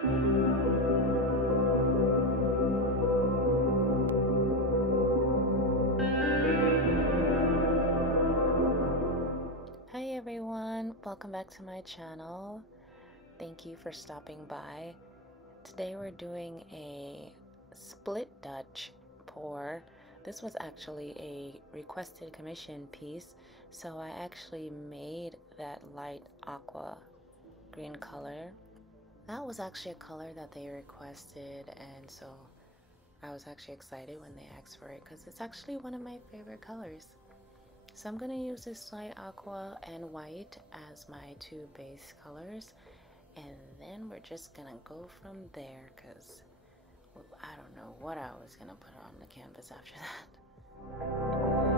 Hi everyone, welcome back to my channel. Thank you for stopping by. Today we're doing a split Dutch pour. This was actually a requested commission piece, so I actually made that light aqua green color. That was actually a color that they requested, and so I was actually excited when they asked for it because it's actually one of my favorite colors. So I'm going to use this light aqua and white as my two base colors, and then we're just going to go from there because I don't know what I was going to put on the canvas after that.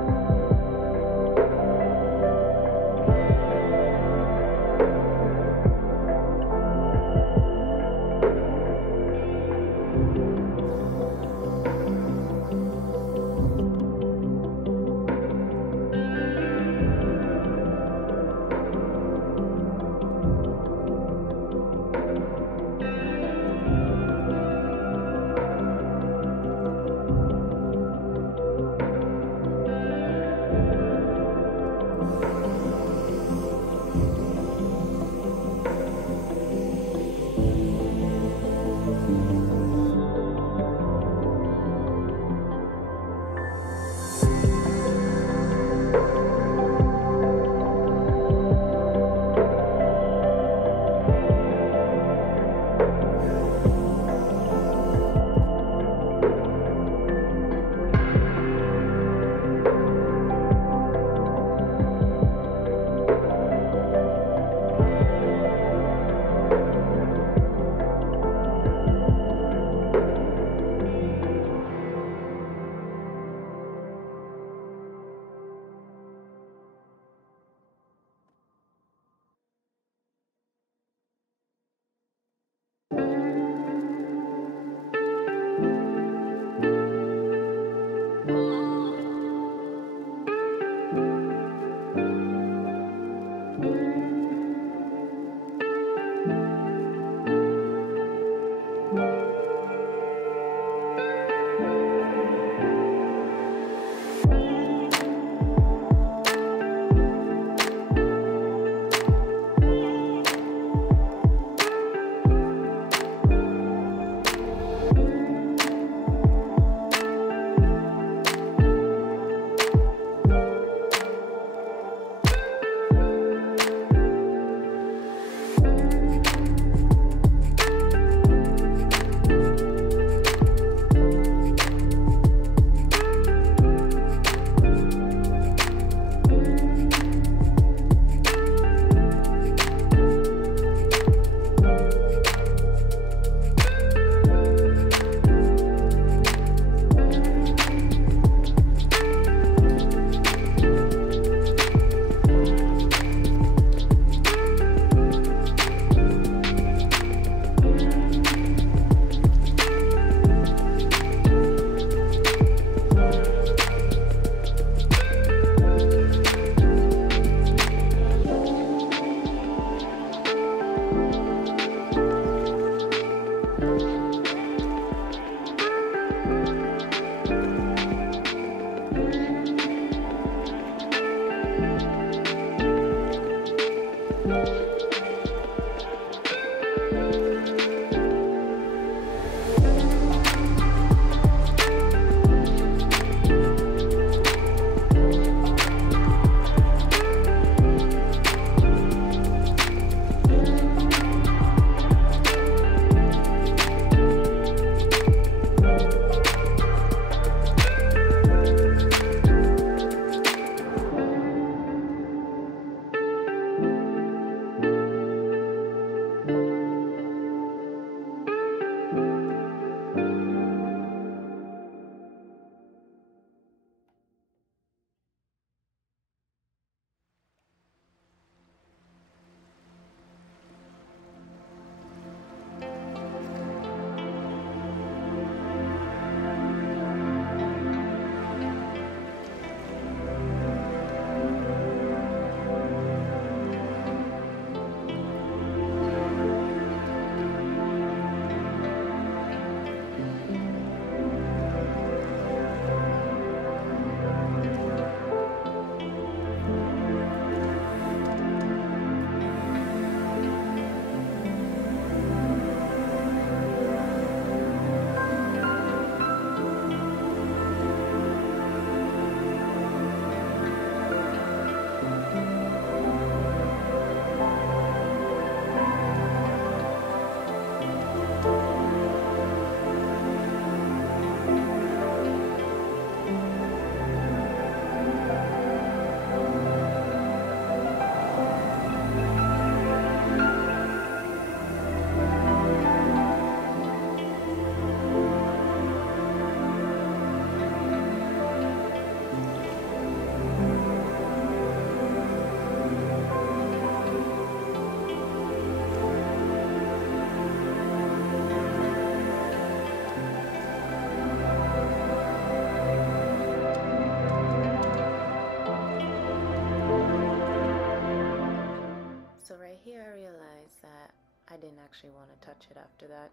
didn't actually want to touch it after that,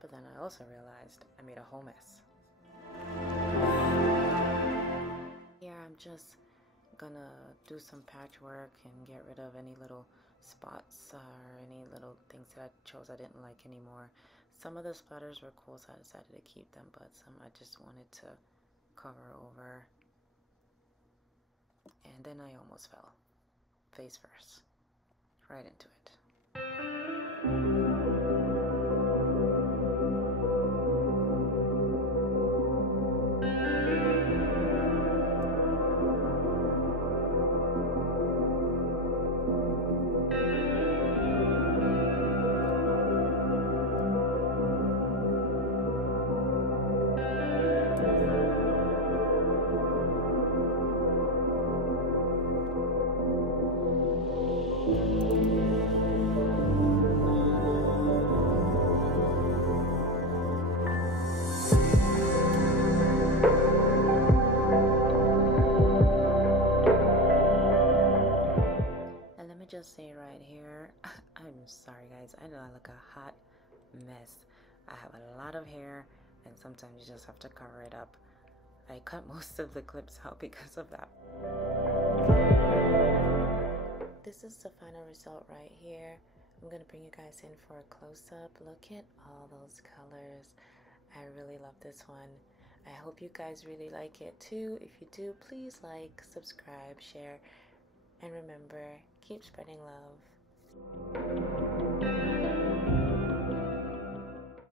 but then I also realized I made a whole mess. Here I'm just gonna do some patchwork and get rid of any little spots or any little things that I chose I didn't like anymore. Some of the splatters were cool, so I decided to keep them, but some I just wanted to cover over. And then I almost fell, face first, right into it. Just say right here, I'm sorry guys, I know I look a hot mess. I have a lot of hair and sometimes you just have to cover it up. I cut most of the clips out because of that. This is the final result right here. I'm gonna bring you guys in for a close-up. Look at all those colors. I really love this one. I hope you guys really like it too. If you do, please like, subscribe, share, and remember, keep spreading love.